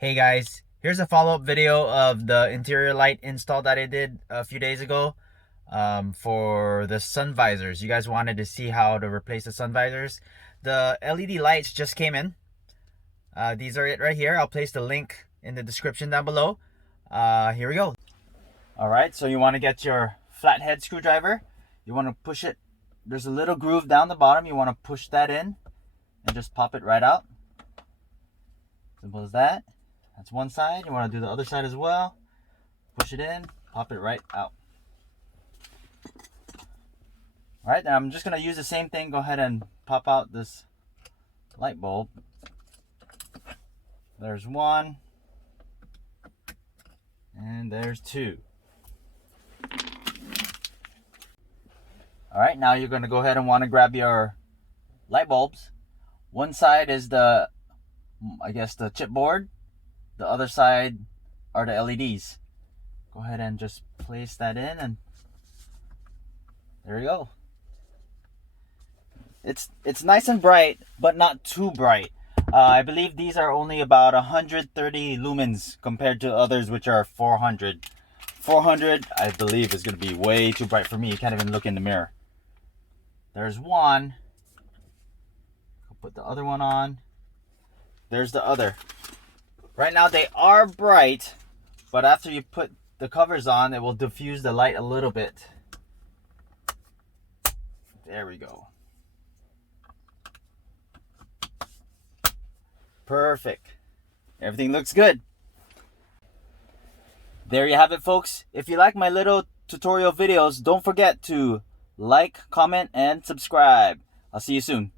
Hey guys, here's a follow-up video of the interior light install that I did a few days ago for the sun visors. You guys wanted to see how to replace the sun visors. The LED lights just came in. These are it right here. I'll place the link in the description down below. Here we go. Alright, so you want to get your flathead screwdriver. You want to push it. There's a little groove down the bottom. You want to push that in and just pop it right out. Simple as that. That's one side. You want to do the other side as well. Push it in, pop it right out. All right, now I'm just going to use the same thing. Go ahead and pop out this light bulb. There's one. And there's two. All right, now you're going to go ahead and want to grab your light bulbs. One side is the, the chipboard. The other side are the LEDs. Go ahead and just place that in, and there you go. It's nice and bright, but not too bright. I believe these are only about 130 lumens compared to others which are 400. 400, I believe, is going to be way too bright for me. You can't even look in the mirror. There's one. I'll put the other one on. There's the other. Right now they are bright, but after you put the covers on, it will diffuse the light a little bit. There we go. Perfect. Everything looks good. There you have it, folks. If you like my little tutorial videos, don't forget to like, comment, and subscribe. I'll see you soon.